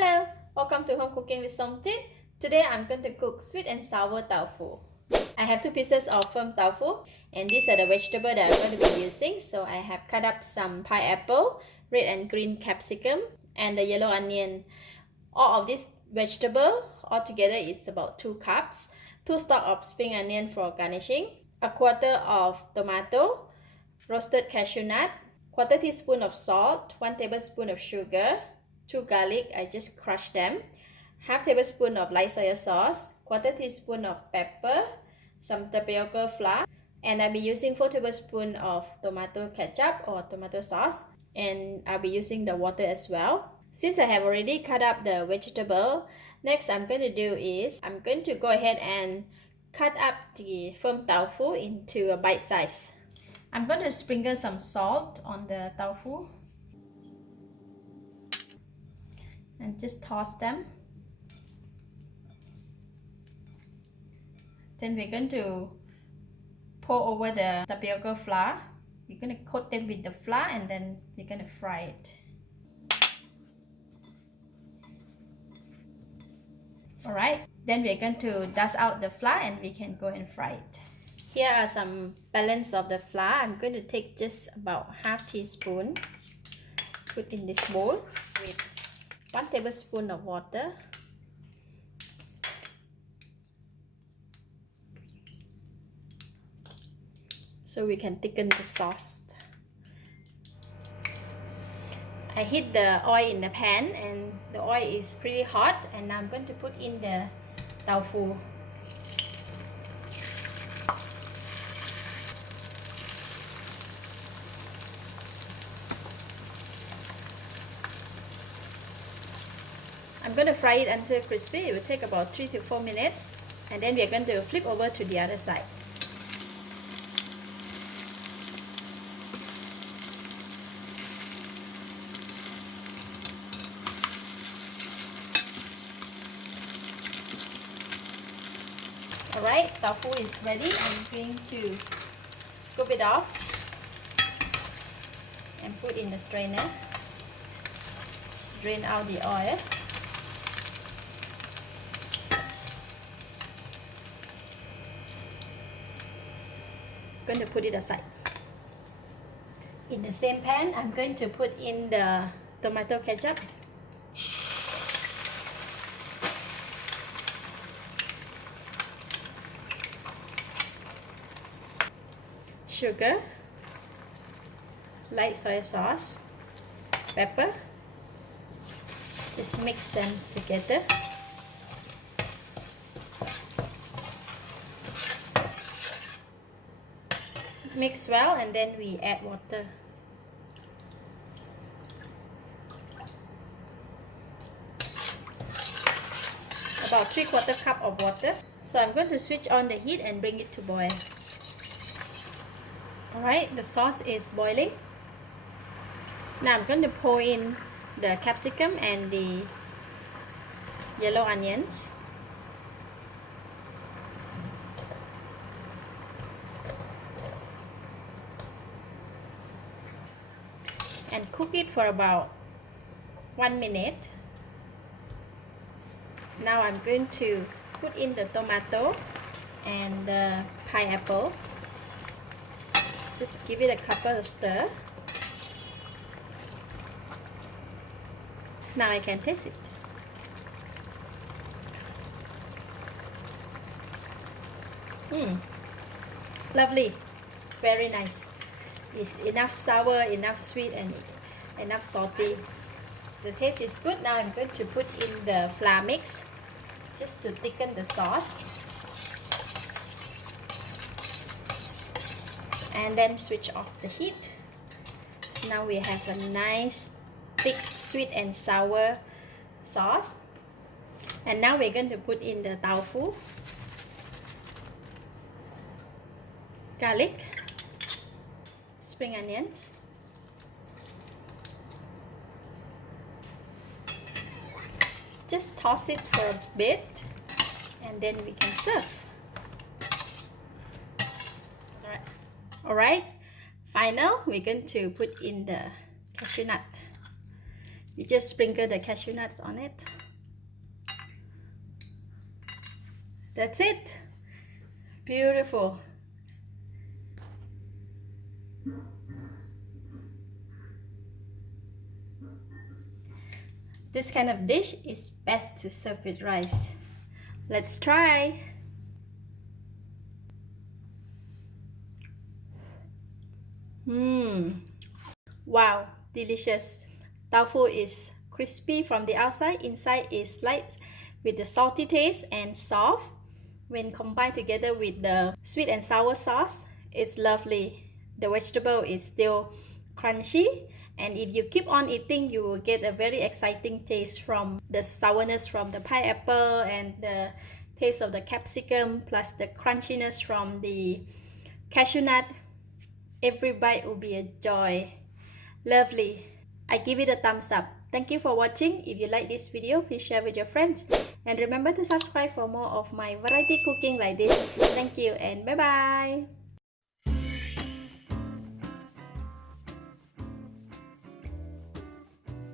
Hello, welcome to Home Cooking with Somjit. Today I'm going to cook sweet and sour tofu. I have 2 pieces of firm tofu and these are the vegetables that I'm going to be using. So I have cut up some pineapple, red and green capsicum and the yellow onion. All of these vegetables altogether is about 2 cups, 2 stalks of spring onion for garnishing, a quarter of tomato, roasted cashew nut, quarter teaspoon of salt, 1 tablespoon of sugar, 2 garlic, I just crushed them, half tablespoon of light soy sauce, quarter teaspoon of pepper, some tapioca flour, and I'll be using 4 tablespoons of tomato ketchup or tomato sauce, and I'll be using the water as well. Since I have already cut up the vegetable, next I'm going to do is I'm going to go ahead and cut up the firm tofu into a bite size. I'm going to sprinkle some salt on the tofu and just toss them. Then we're going to pour over the tapioca flour. We're going to coat them with the flour and then we're going to fry it. Alright, then we're going to dust out the flour and we can go and fry it. Here are some balance of the flour. I'm going to take just about half teaspoon, put in this bowl with 1 tablespoon of water. So we can thicken the sauce. I heat the oil in the pan and the oil is pretty hot, and now I'm going to put in the tofu. I'm going to fry it until crispy. It will take about 3 to 4 minutes, and then we are going to flip over to the other side. Alright, tofu is ready. I'm going to scoop it off and put in the strainer. Just drain out the oil. Going to put it aside. In the same pan, I'm going to put in the tomato ketchup, sugar, light soy sauce, pepper. Just mix them together. Mix well and then we add water. About 3/4 cup of water. So I'm going to switch on the heat and bring it to boil. Alright, the sauce is boiling. Now I'm going to pour in the capsicum and the yellow onions. And cook it for about 1 minute. Now I'm going to put in the tomato and the pineapple. Just give it a couple of stir. Now I can taste it. Lovely, very nice. It's enough sour, enough sweet, and enough salty. The taste is good. Now I'm going to put in the flour mix just to thicken the sauce, and then switch off the heat. Now we have a nice thick sweet and sour sauce, and now we're going to put in the tofu, garlic, spring onions, just toss it for a bit and then we can serve. Alright, final, we're going to put in the cashew nut. You just sprinkle the cashew nuts on it. That's it. Beautiful. This kind of dish is best to serve with rice. Let's try. Wow, delicious. Tofu is crispy from the outside, inside is light with the salty taste and soft. When combined together with the sweet and sour sauce, it's lovely. The vegetable is still crunchy, and if you keep on eating, you will get a very exciting taste from the sourness from the pineapple and the taste of the capsicum plus the crunchiness from the cashew nut. Every bite will be a joy. Lovely. I give it a thumbs up. Thank you for watching. If you like this video, please share with your friends. And remember to subscribe for more of my variety cooking like this. Thank you and bye bye.